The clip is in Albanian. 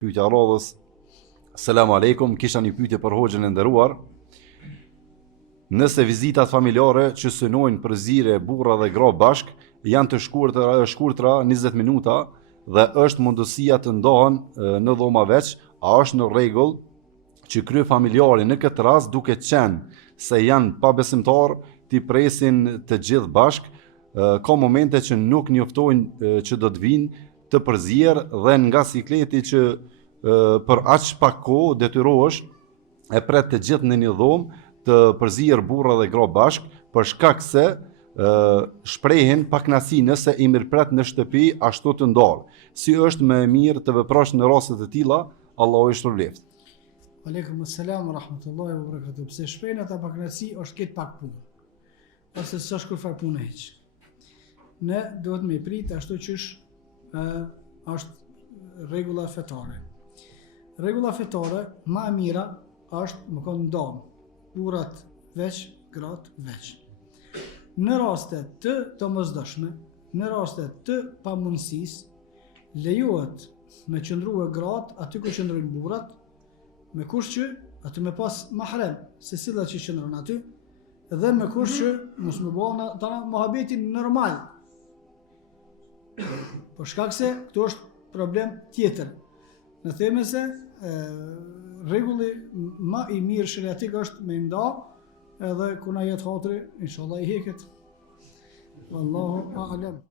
Pyetja radhës. Selam aleikum, kisha një pyetje për hoxhën e nderuar. Nëse vizitat familjare që synojnë përzierje burra dhe gra bashk janë të shkurtra 20 minuta dhe është mundësia të ndahen në dhoma veç, a është në rregull që krye familjari në këtë rast duke qenë se janë pabesimtar t'i presin të gjithë bashk, ka momente që nuk njoftojnë që do të vinë të përzier dhe nga sikleti që për aq pak kohë detyrohesh e pret të gjithë në një dhomë të përzier burra dhe gra bashk për shkak se shprehin pakënaqësi nëse i mirëpret në shtëpi ashtu të ndarë. Si është më e mirë të veprosh në raste të tilla? Allahu i shpërblet. Aleikum selam wa rahmatullahi wa barakatuh. Pse shprehin ata pakënaqësi është këtë pak punë. Ose s'është kur fare punë hiç. Ne duhet me prit ashtu qysh është rregulla fetare. Rregulla fetare më e mira është më kanë ndam burrat veç, gratë veç. Në raste të mosdoshme, në raste të pamundësisë, lejohet me qëndrua gratë aty ku qëndrojnë burrat, me kush që aty me pas mahrem, se cila që qëndron aty, dhe me kush që mos më bëna tani mohabetin normal. Për shkak se këtu është problem tjetër. Në theme se rregulli më i mirë shariatik është me nda edhe kuna jetë hatri, inshallah i heket. Wallahu a'lam.